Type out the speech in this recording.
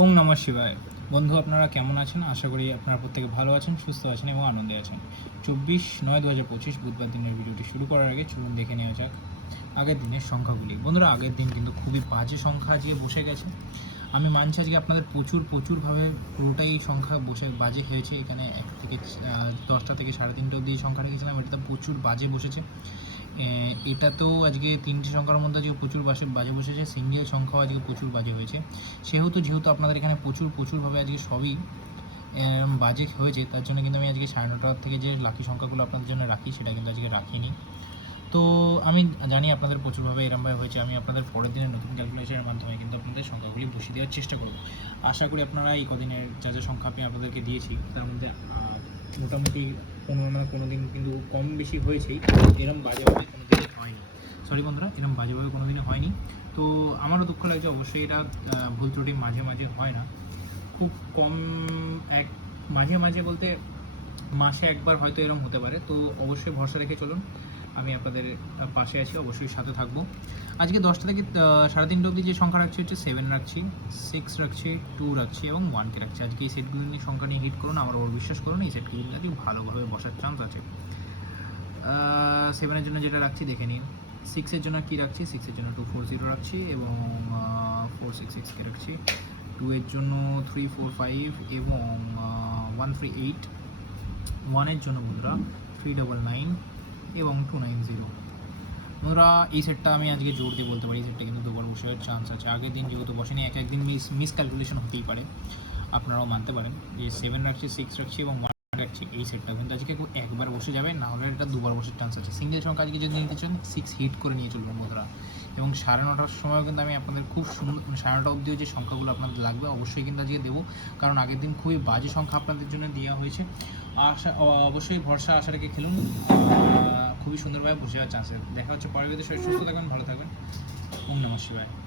ওম নমঃ শিবায়। বন্ধু, আপনারা কেমন আছেন? আশা করি আপনারা প্রত্যেকে ভালো আছেন, সুস্থ আছেন এবং আনন্দে আছেন। 24/9/2025 বুধবার দিনের ভিডিওটি শুরু করার আগে চলুন দেখে নেওয়া যাক আগের দিনের সংখ্যাগুলি। বন্ধুরা, আগের দিন কিন্তু খুবই বাজে সংখ্যা আজকে বসে গেছে। আমি মানছি আজকে আপনাদের প্রচুরভাবে পুরোটাই সংখ্যা বাজে হয়েছে। এখানে 1 থেকে 10টা থেকে 3:30 অবধি সংখ্যা রেখেছিলাম, এটাতে প্রচুর বাজে বসেছে। এটাতেও আজকে 3টে সংখ্যার মধ্যে আজকে প্রচুর বাজে বসেছে। সিঙ্গেল সংখ্যাও আজকে প্রচুর বাজে হয়েছে। যেহেতু আপনাদের এখানে প্রচুরভাবে আজকে সবই বাজে হয়েছে, তার জন্য কিন্তু আমি আজকে 9:30 থেকে যে লাকি সংখ্যাগুলো আপনাদের জন্য রাখি সেটা কিন্তু আজকে রাখিনি। তো আমি জানি আপনাদের প্রচুরভাবে এরমভাবে হয়েছে। আমি আপনাদের পরের দিনের নতুন ক্যালকুলেশনের মাধ্যমে কিন্তু আপনাদের সংখ্যাগুলি বসিয়ে দেওয়ার চেষ্টা করব। আশা করি আপনারা এই কদিনের যা সংখ্যা আমি আপনাদেরকে দিয়েছি তার মধ্যে মোটামুটি কোনো দিন কিন্তু কম বেশি হয়েছেই। এরম বাজেভাবে কোনো দিনই হয়নি। সরি বন্ধুরা, এরম বাজেভাবে কোনো দিনই হয়নি। তো আমারও দুঃখ লাগছে, অবশ্যই এটা ভুল ত্রুটি মাঝে হয় না, খুব কম। এক মাঝে বলতে মাসে একবার হয়তো এরকম হতে পারে। তো অবশ্যই ভরসা রেখে চলুন, আমি আপনাদের পাশে আছি, অবশ্যই সাথে থাকবো। আজকে 10টা থেকে 3:30 অবধি যে সংখ্যা রাখছি হচ্ছে 7 রাখছি, 6 রাখছি, 2 রাখছি এবং 1কে রাখছি। আজকে এই সেটগুলো নিয়ে সংখ্যা নিয়ে হিট করুন, আমার ওর বিশ্বাস করুন, এই সেটগুলো আজকে ভালোভাবে বসার চান্স আছে। 7-এর জন্য যেটা রাখছি দেখে নিন। 6-এর জন্য কী রাখছি? 6-এর জন্য 240 রাখছি এবং 466কে রাখছি। 2-এর জন্য 345 এবং 138। 1-এর জন্য বন্ধুরা 399 এবং 290। বন্ধুরা, এই সেটটা আমি আজকে জোর দিয়ে বলতে পারি এই সেটটা কিন্তু দুবার বসে হওয়ার চান্স আছে। আগের দিন যেহেতু বসেনি, একদিন মিস ক্যালকুলেশন হতেই পারে, আপনারাও মানতে পারেন যে 7 রাখছি, 6 রাখছি এবং 1 রাখছি, এই সেটটা কিন্তু আজকে একবার বসে যাবে, না হলে এটা দুবার বসার চান্স আছে। সিঙ্গেল সংখ্যা আজকে যদি নিতে চান 6 হিট করে নিয়ে চলবেন বন্ধুরা। এবং 9:30টার সময় কিন্তু আমি আপনাদের খুব সুন্দর 9:30 অবধিও যে সংখ্যাগুলো আপনাদের লাগবে অবশ্যই কিন্তু আজকে দেবো, কারণ আগের দিন খুবই বাজে সংখ্যা আপনাদের জন্য দেওয়া হয়েছে। অবশ্যই ভরসা আশা রেখে খেলুন, খুবই সুন্দরভাবে বসে যাওয়ার চান্স আছে। দেখা হচ্ছে পরের ভিডিওতে। সুস্থ থাকবেন, ভালো থাকবেন। ওম নমঃ শিবায়।